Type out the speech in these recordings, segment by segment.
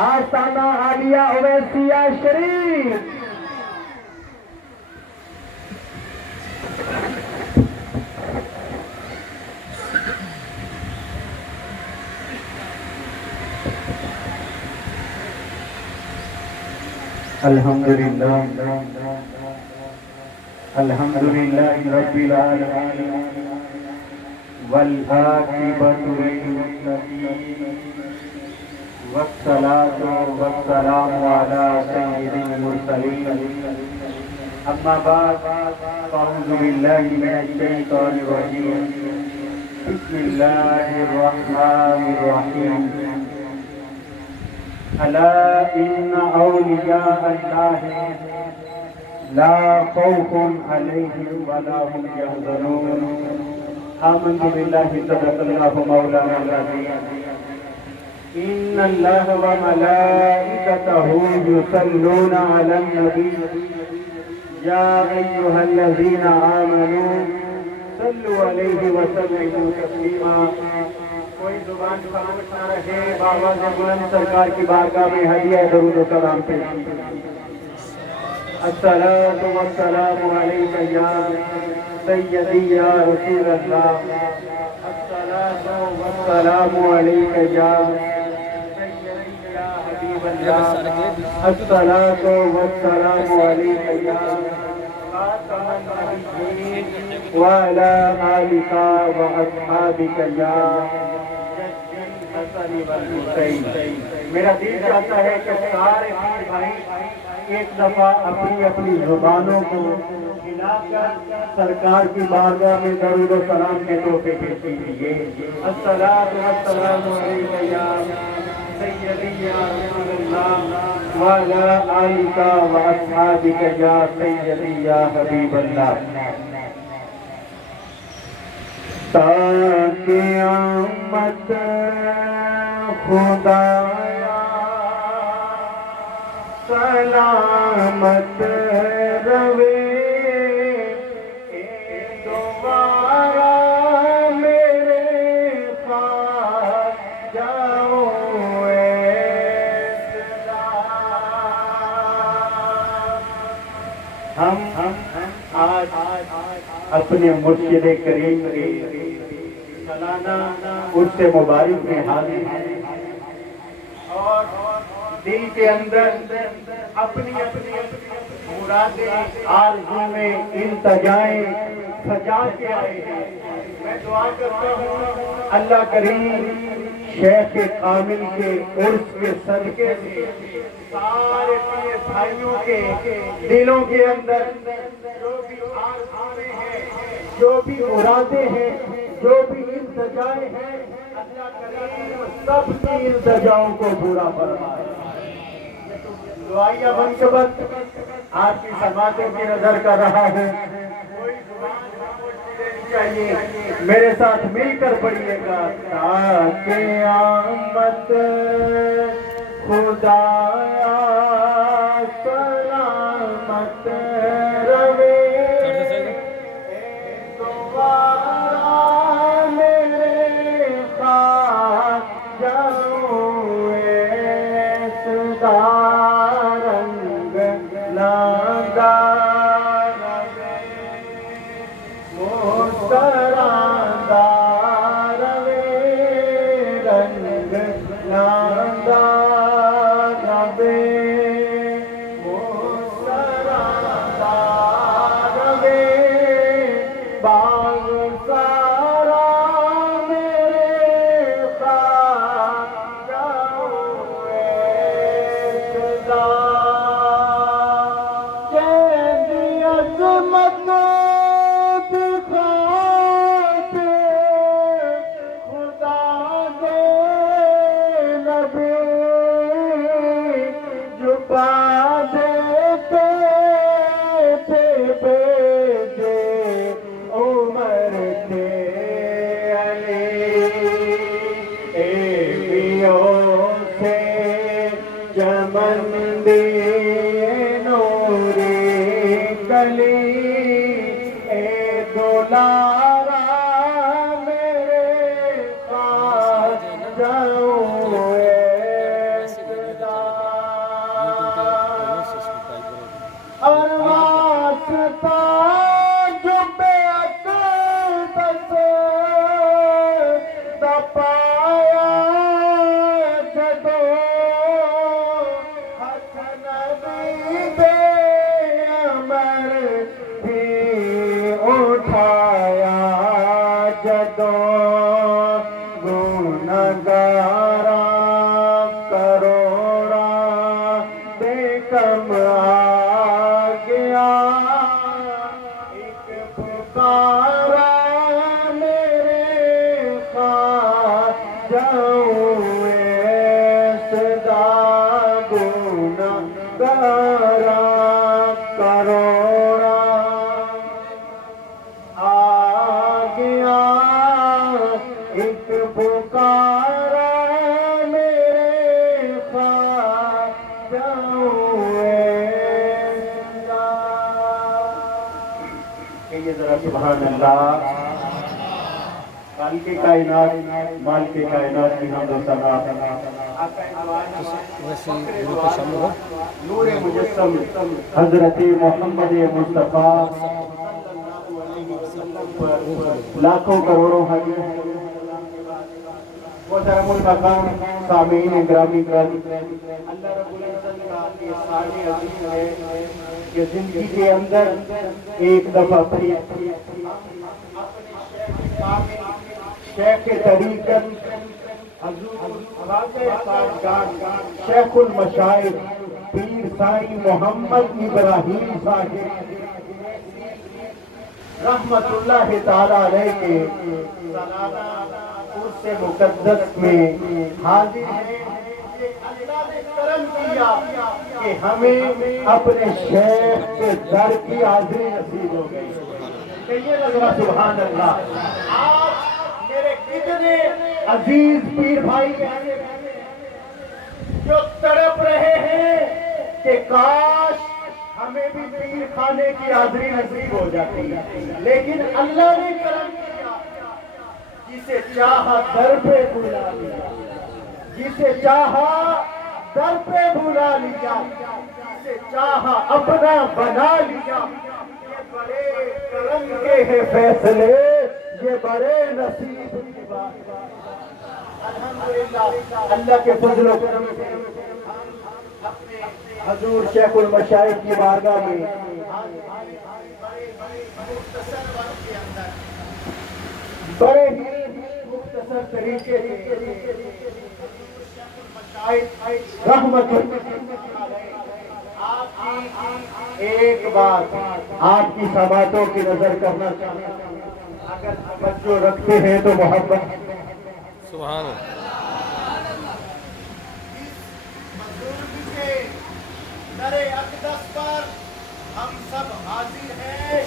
آستانہ عالیہ اویسیہ شریف الحمدللہ الحمدللہ رب العالمین والعاقبۃ للمتقین والصلاة والسلام علی سید المرسلین اما بعد فاعوذ باللہ من الشیطان الرجیم بسم اللہ الرحمن الرحیم الا ان اولیاء اللہ لا خوف علیہم ولا هم يحزنون آمنت باللہ صدق اللہ مولانا العظیم ان اللہ وملائکتہ یصلون علی النبی یا ایہا الذین آمنوا صلوا علیہ وسلموا تسلیما کوئی زبان خاموش نہ رہے بآواز بلند سرکار کی بارگاہ میں ہدیہ درود و سلام پیش کیجیے الصلاۃ والسلام علیک یا سیدی یا رسول اللہ الصلاۃ والسلام علیک یا سیدی یا حبیب اللہ الصلاۃ والسلام علیک یا خاتم النبیین وعلی آلک واصحابک یا میرا دل چاہتا ہے کہ سارے پیر بھائی ایک دفعہ اپنی اپنی زبانوں کو ہلا کر سرکار کی بارگاہ میں درود و سلام کے تحفے پیش کیجیے الصلاۃ والسلام علیک یا سیدی یا رسول اللہ وعلی آلک واصحابک یا سیدی یا حبیب اللہ تاکہ آمد خدایا سلامت روے دوبارہ میرے پاس جاؤ ہم آج اپنے مرشد کریم کے سالانہ اس سے مبارک میں حاضر ہیں اور دل کے اندر اپنی اپنی مرادیں آرزویں التجائیں سجا کے آئے ہیں میں دعا کرتا ہوں اللہ کریم شیخ کامل کے عرس کے صدقے سے سارے پیر بھائیوں کے دلوں کے اندر جو بھی آرزویں ہیں جو بھی مرادیں ہیں جو بھی التجائیں ہیں اللہ کریم سب کی التجاؤں کو پورا فرمائے دعائیہ منقبت آپ کی سماعتوں کی نظر کر رہا ہوں کوئی زبان خاموش رہنی چاہیے میرے ساتھ مل کر پڑھیے گا تاکہ آمد خدایا سلامت روے ہزارہ کروڑا آ گیا ایک پکارا میرے خواجہ کہیے ذرا سبحان اللہ۔ مالک کائنات کی حمد و ثنا، نور مجسم حضرت محمد مصطفیٰ لاکھوں کروڑوں حدیث محترم المقام سامعین گرامی اللہ رب العزت کا یہ شان عظیم ہے کہ زندگی کے اندر ایک دفعہ پھر شیخ طریقت حضور خواجہ ساجگان شیخ المشائخ پیر سائیں محمد ابراہیم صاحب رحمت اللہ تعالی علیہ کے سالانہ عرس مقدس میں حاضر ہیں۔ اللہ نے کرم کیا کہ ہمیں اپنے شیخ کے در کی حاضری نصیب ہو گئی۔ کہیے لگا سبحان اللہ۔ آج میرے کتنے عزیز پیر بھائی جو تڑپ رہے ہیں کہ کاش ہمیں بھی پیر خانے کی حاضری نصیب ہو جاتی ہے، لیکن اللہ نے کرم کیا، جسے چاہا در پہ بلا لیا، جسے چاہا در پہ بلا لیا، جسے چاہا اپنا بنا لیا۔ یہ بڑے کرم کے ہیں فیصلے، یہ بڑے نصیب کی بات۔ الحمدللہ اللہ کے فضل و کرم سے اپنے حضور شیخ المشائخ کی بارگاہ میں بڑے ہی مختصر طریقے سے رحمت آپ کی ایک بات آپ کی سماعتوں کی نظر کرنا چاہتا ہوں، اگر توجہ رکھتے ہیں تو محبت سبحان اللہ۔ در اقدس پر ہم سب حاضر ہیں،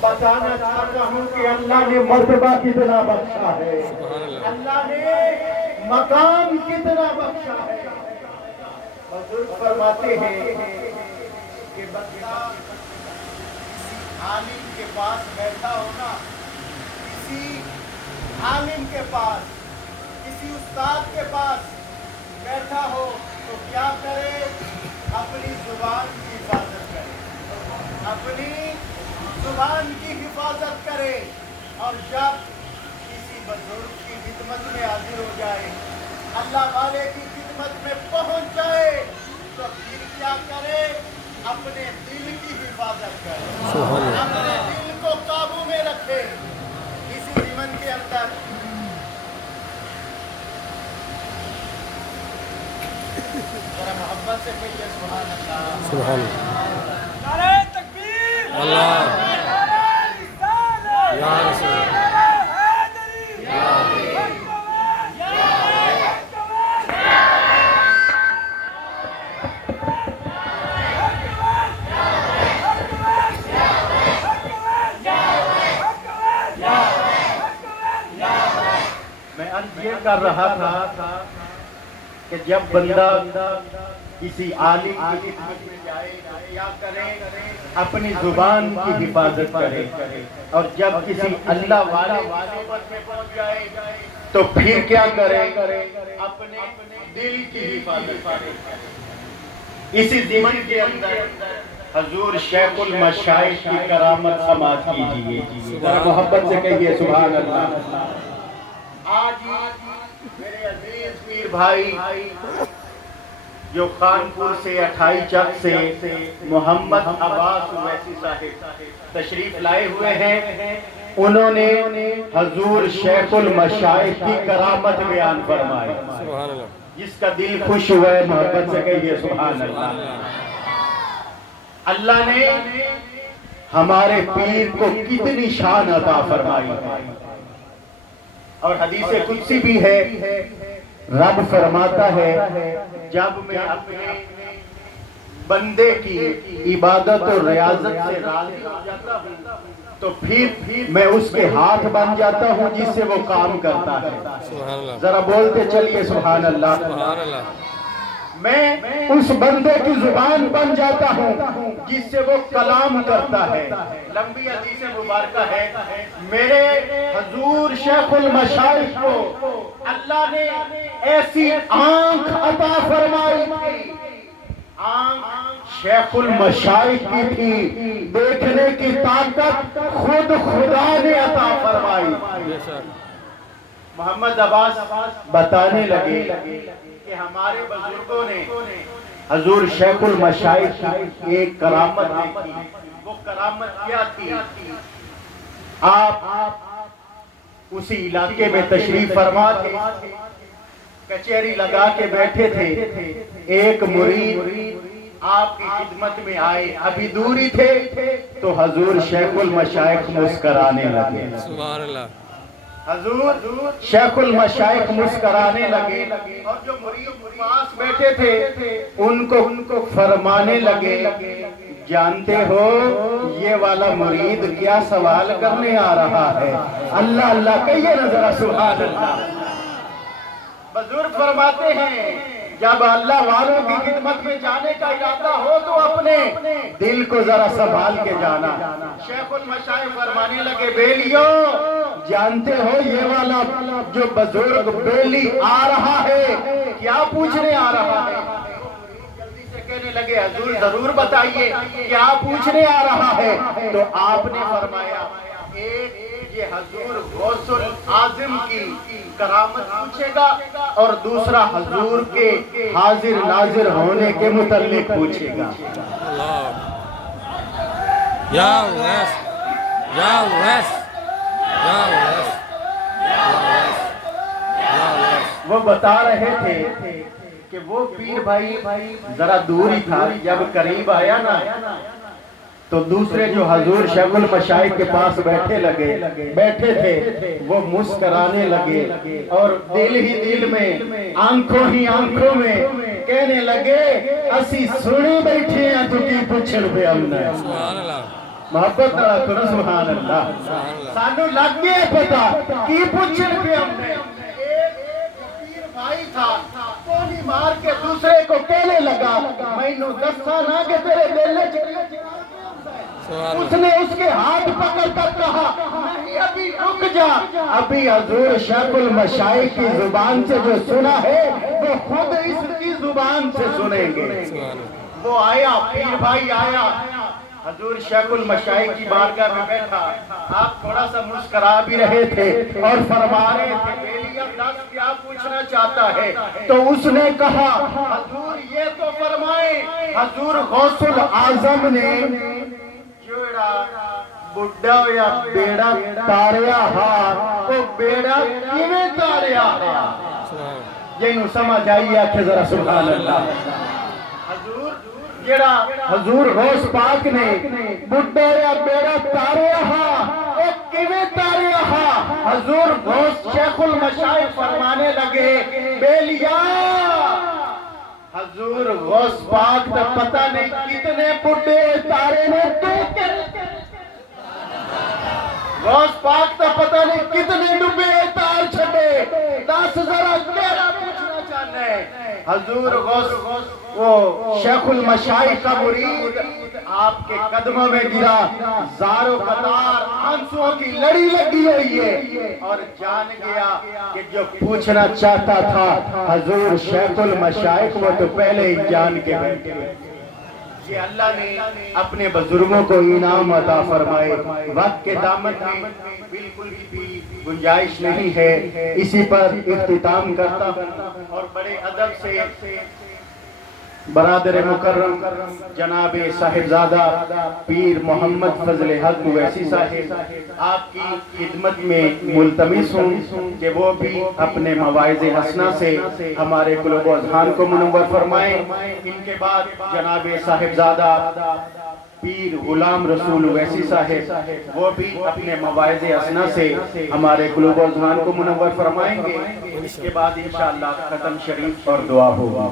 بتانا چاہتا ہوں کہ اللہ نے مرتبہ کتنا بخشا ہے، اللہ نے مقام کتنا بخشا ہے۔ بزرگ فرماتے ہیں کہ بندہ کسی عالم کے پاس بیٹھا ہونا، کسی عالم کے پاس، کسی استاد کے پاس بیٹھا ہو تو کیا کرے؟ اپنی زبان کی حفاظت کرے، اپنی زبان کی حفاظت کرے، اور جب کسی بزرگ کی خدمت میں حاضر ہو جائے، اللہ والے کی خدمت میں پہنچ جائے، تو پھر کیا کرے؟ اپنے دل کی حفاظت کرے، اپنے دل کو قابو میں رکھے۔ اسی ضمن کے اندر ذرا محبت سے کہیے سبحان اللہ۔ سبحان اللہ۔ نعرہ تکبیر، اللہ نعرہ رسالت، یا رسول اللہ۔ نعرہ حیدری، حق آواز، حق آواز، میں عرض یہ کر رہا تھا کہ جب بندہ کسی عالم کی خدمت میں جائے تو کیا کرے؟ اپنی زبان کی حفاظت کرے، اور جب کسی اللہ والے کی صحبت میں پہنچ جائے تو پھر کیا کرے؟ اپنے دل کی حفاظت کرے۔ اسی ضمن کے اندر حضور شیخ المشائخ کی کرامت سماعت کیجیے، ذرا محبت سے کہیے سبحان اللہ۔ آج میرے عزیز پیر بھائی جو خانپور سے 28 چک سے محمد عباس اویسی صاحب تشریف لائے ہوئے ہیں، انہوں نے حضور شیخ المشائخ کی کرامت بیان فرمائی، سبحان اللہ۔ جس کا دل خوش ہوا ہے محبت سے کہیے سبحان اللہ۔ اللہ نے ہمارے پیر کو کتنی شان عطا فرمائی، اور حدیث قدسی بھی ہے، رب فرماتا ہے جب میں اپنے بندے کی عبادت اور ریاضت سے راضی ہو جاتا ہوں تو پھر میں اس کے ہاتھ بن جاتا ہوں جس سے وہ کام کرتا ہے. سبحان اللہ. ذرا بولتے چلیے سبحان اللہ. سبحان اللہ. میں اس بندے کی زبان بن جاتا ہوں جس سے وہ کلام کرتا ہے. لمبی حدیث مبارکہ ہے. میرے حضور شیخ المشائخ کو اللہ نے ایسی آنکھ عطا فرمائی تھی. آنکھ شیخ المشائخ کی تھی، دیکھنے کی طاقت خود خدا نے عطا فرمائی. بے شک. محمد عباس بتانے لگے کہ ہمارے بزرگوں نے حضور شیخ المشائخ کی ایک کرامت دیکھی. وہ کرامت کیا تھی؟ آپ اسی علاقے میں تشریف فرما تھے، کچہری لگا کے بیٹھے تھے. ایک مرید آپ کی خدمت میں آئے، ابھی دوری تھے تو حضور شیخ المشائخ مسکرانے لگے. سبحان اللہ. حضور شیخ المشائخ مسکرانے لگے اور جو مرید پاس بیٹھے تھے ان کو فرمانے لگے، جانتے ہو یہ والا مرید کیا سوال کرنے آ رہا ہے؟ اللہ اللہ کہیے نا ذرا سبحان اللہ. بزرگ فرماتے ہیں جب اللہ والوں کی خدمت میں جانے کا ارادہ ہو تو اپنے دل کو ذرا سنبھال کے جانا. شیخ المشائخ فرمانے لگے، بیلیو جانتے ہو یہ والا جو بزرگ بیلی آ رہا ہے کیا پوچھنے آ رہا ہے؟ جلدی سے کہنے لگے، حضور ضرور بتائیے کیا پوچھنے آ رہا ہے؟ تو آپ نے فرمایا، ایک یہ حضور غوث العظم کی کرامت پوچھے گا اور دوسرا حضور کے حاضر ناظر ہونے کے متعلق پوچھے گا. اللہ. یا ویس، یا ویس، یا ویس، یا ویس، یا ویس. وہ بتا رہے تھے کہ وہ پیر بھائی ذرا دور ہی تھا، جب قریب آیا نا تو دوسرے جو حضور شیخ المشائخ کے پاس بیٹھے تھے وہ مسکرانے لگے اور دل ہی دل میں آنکھوں ہی آنکھوں میں کہنے لگے، اسی سنی بیٹھے ہیں تو کی پوچھن پہ ہم نے. سبحان اللہ. محبت کرو سبحان اللہ. سانو لگ گیا پتا کی پوچھن پہ ہم نے. پیر بھائی تھا گولی مار کے دوسرے کو کہنے لگا، میں نو دسا نہ کہ تیرے دل اس نے اس کے ہاتھ پکڑ کر کہا، نہیں ابھی رک جا، ابھی حضور شیخ المشائخ کی زبان سے جو سنا ہے وہ خود اس کی زبان سے سنیں گے. وہ آیا، پیر بھائی آیا، حضور شیخ المشائخ کی بارگاہ میں بیٹھا. آپ تھوڑا سا مسکرا بھی رہے تھے اور فرما رہے تھے، بیلیہ دس کیا پوچھنا چاہتا ہے؟ تو اس نے کہا، حضور یہ تو فرمائیں حضور غوث العظم نے بڑھا یا بیڑا تاریا ہا وہ بیڑا کیویں تاریا ہا. یہ نو سمجھ آئیے آکھے ذرا سبحان اللہ. حضور غوث پاک نے بڑھا یا بیڑا تاریا ہا وہ کیویں تاریا ہا. حضور غوث شیخ المشائخ فرمانے لگے، بیلیا حضور غوث پاک تو پتہ نہیں کتنے بڑھے تارے نے تو غوث پاک تو پتہ نہیں کتنے ڈبے تار چھٹے. 10 ذرا کیڑا پوچھنا چاہنا ہے؟ حضور غوث وہ شیخ المشائخ کا مرید آپ کے قدموں میں گرا، زاروں قطار آنسوں کی لڑی لگی ہوئی ہے اور جان گیا کہ جو پوچھنا چاہتا تھا حضور شیخ المشائخ وہ تو پہلے ہی جان کے بیٹھے. یہ اللہ نے اپنے بزرگوں کو انعام عطا فرمائے. وقت کے دامن میں بالکل بھی گنجائش نہیں ہے، اسی پر اختتام کرتا ہوں اور بڑے ادب سے برادر مکرم جناب صاحبزادہ پیر محمد فضل حق اویسی صاحب آپ کی خدمت میں ملتمس ہوں کہ وہ بھی اپنے مواعظ حسنہ سے ہمارے قلوب و اذہان کو منور فرمائیں. ان کے بعد جناب صاحبزادہ پیر غلام رسول اویسی صاحب وہ بھی اپنے مواعظ حسنہ سے ہمارے قلوب و اذہان کو منور فرمائیں گے. اس کے بعد انشاءاللہ ختم شریف اور دعا ہوگا.